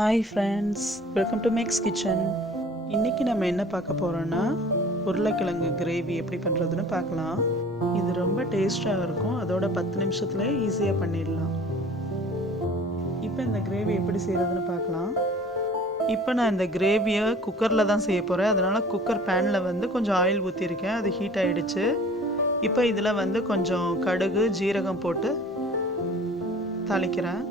Hi friends, welcome to Max kitchen. இன்றைக்கி நம்ம என்ன பார்க்க போகிறோன்னா உருளைக்கிழங்கு கிரேவி எப்படி பண்ணுறதுன்னு பார்க்கலாம். இது ரொம்ப டேஸ்ட்டாக இருக்கும். அதோட 10 நிமிஷத்துல ஈஸியாக பண்ணிடலாம். இப்போ இந்த கிரேவி எப்படி செய்கிறதுன்னு பார்க்கலாம். இப்போ நான் இந்த கிரேவியை குக்கரில் தான் செய்ய போகிறேன். அதனால் குக்கர் பேனில் கொஞ்சம் ஆயில் ஊற்றிருக்கேன். அது ஹீட் ஆகிடுச்சு. இப்போ இதில் கொஞ்சம் கடுகு ஜீரகம் போட்டு தாளிக்கிறேன்.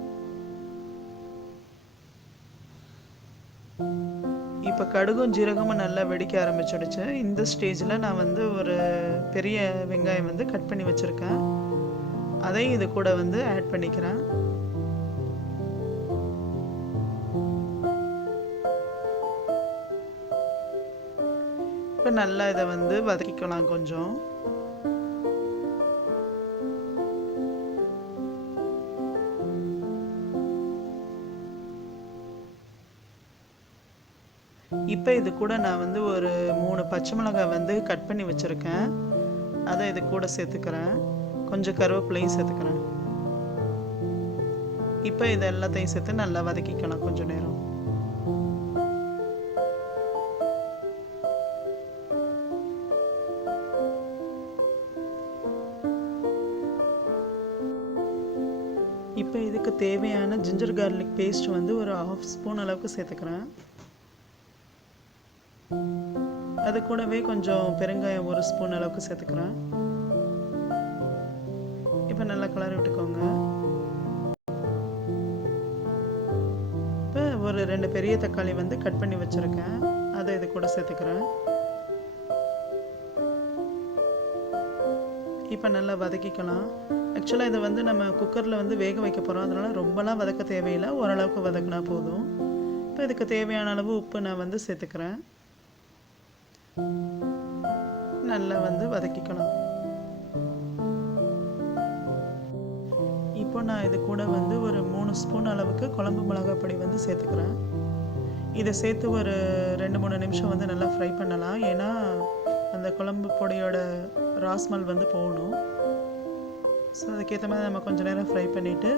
இப்போ கடுகும் ஜீரகமும் நல்லா வெடிக்க ஆரம்பிச்சிடுச்சு. இந்த ஸ்டேஜில் நான் ஒரு பெரிய வெங்காயம் கட் பண்ணி வச்சுருக்கேன். அதையும் இது கூட ஆட் பண்ணிக்கிறேன். இப்போ நல்லா இதை வதக்கிக்கலாம் கொஞ்சம். இப்போ இது கூட நான் ஒரு 3 பச்சை மிளகாய் கட் பண்ணி வச்சுருக்கேன். அதை இது கூட சேர்த்துக்கிறேன். கொஞ்சம் கருவேப்பிலையும் சேர்த்துக்கிறேன். இப்போ இது எல்லாத்தையும் சேர்த்து நல்லா வதக்கிக்கலாம் கொஞ்சம் நேரம். இப்போ இதுக்கு தேவையான ஜிஞ்சர் கார்லிக் பேஸ்ட் ஒரு 1/2 ஸ்பூன் அளவுக்கு சேர்த்துக்கிறேன். அது கூடவே கொஞ்சம் பெருங்காயம் 1 ஸ்பூன் அளவுக்கு சேர்த்துக்கிறேன். இப்போ நல்லா கலரி விட்டுக்கோங்க. இப்போ ஒரு 2 பெரிய தக்காளி கட் பண்ணி வச்சுருக்கேன். அதை இது கூட சேர்த்துக்கிறேன். இப்போ நல்லா வதக்கிக்கலாம். ஆக்சுவலாக இதை நம்ம குக்கரில் வேக வைக்க போகிறோம். அதனால் ரொம்பலாம் வதக்க தேவையில்லை, ஓரளவுக்கு வதக்கினா போதும். இப்போ இதுக்கு தேவையான அளவு உப்பு நான் சேர்த்துக்கிறேன். நல்லா வதக்கிக்கலாம். இப்போ நான் இது கூட ஒரு 3 ஸ்பூன் அளவுக்கு குழம்பு மிளகாய் பொடி சேர்த்துக்கிறேன். இதை சேர்த்து ஒரு 2-3 நிமிஷம் நல்லா ஃப்ரை பண்ணலாம். ஏன்னா அந்த குழம்பு பொடியோட ராஸ்மல் போகணும். ஸோ அதுக்கேற்ற மாதிரி நம்ம கொஞ்சம் நேரம் ஃப்ரை பண்ணிவிட்டு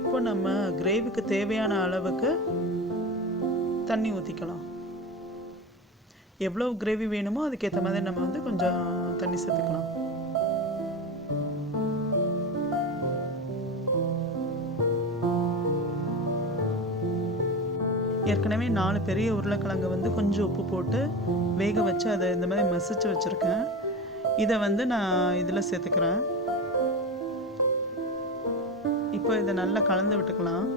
இப்போ நம்ம கிரேவிக்கு தேவையான அளவுக்கு தண்ணி ஊற்றிக்கலாம். எவ்வளோ கிரேவி வேணுமோ அதுக்கேற்ற மாதிரி நம்ம கொஞ்சம் தண்ணி சேர்த்துக்கலாம். ஏற்கனவே 4 பெரிய உருளைக்கிழங்கு கொஞ்சம் உப்பு போட்டு வேக வச்சு அதை இந்த மாதிரி மசிச்சு வச்சுருக்கேன். இதை நான் இதில் சேர்த்துக்கிறேன். இப்போ இதை நல்லா கலந்து விட்டுக்கலாம்.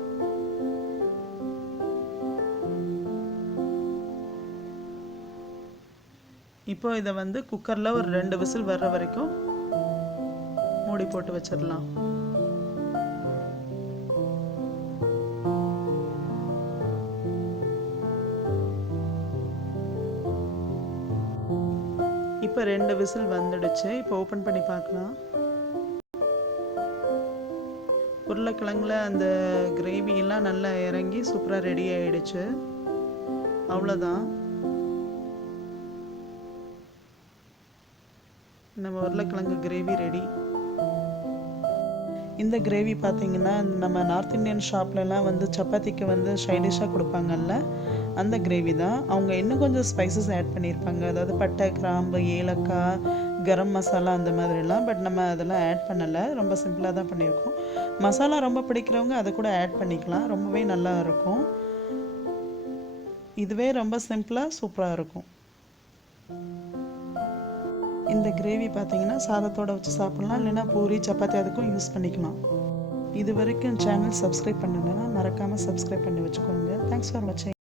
இப்போ இதை குக்கரில் ஒரு 2 விசில் வர்ற வரைக்கும் மூடி போட்டு வச்சிடலாம். இப்போ 2 விசில் வந்துடுச்சு. இப்போ ஓப்பன் பண்ணி பார்க்கலாம். உருளைக்கிழங்குல அந்த கிரேவியெல்லாம் நல்லா இறங்கி சூப்பராக ரெடி ஆகிடுச்சு. அவ்வளோதான், நம்ம உருளைக்கிழங்கு கிரேவி ரெடி. இந்த கிரேவி பார்த்தீங்கன்னா நம்ம நார்த் இந்தியன் ஷாப்லலாம் சப்பாத்திக்கு சைடிஷாக கொடுப்பாங்கல்ல, அந்த கிரேவி தான். அவங்க இன்னும் கொஞ்சம் ஸ்பைசஸ் ஆட் பண்ணியிருப்பாங்க. அதாவது பட்டை, கிராம்பு, ஏலக்காய், கரம் மசாலா அந்த மாதிரிலாம். பட் நம்ம அதெல்லாம் ஆட் பண்ணலை. ரொம்ப சிம்பிளாக தான் பண்ணியிருக்கோம். மசாலா ரொம்ப பிடிக்கிறவங்க அதை கூட ஆட் பண்ணிக்கலாம். ரொம்பவே நல்லா இருக்கும். இதுவே ரொம்ப சிம்பிளாக சூப்பராக இருக்கும். இந்த கிரேவி பார்த்தீங்கன்னா சாதத்தோடு வச்சு சாப்பிட்லாம், இல்லைனா பூரி, சப்பாத்தி அதுக்கும் யூஸ் பண்ணிக்கலாம். இது வரைக்கும் சேனல் சப்ஸ்கிரைப் பண்ணுங்கன்னா மறக்காமல் சப்ஸ்கிரைப் பண்ணி வச்சுக்கோங்க. தேங்க்ஸ் ஃபார் வாட்சிங்.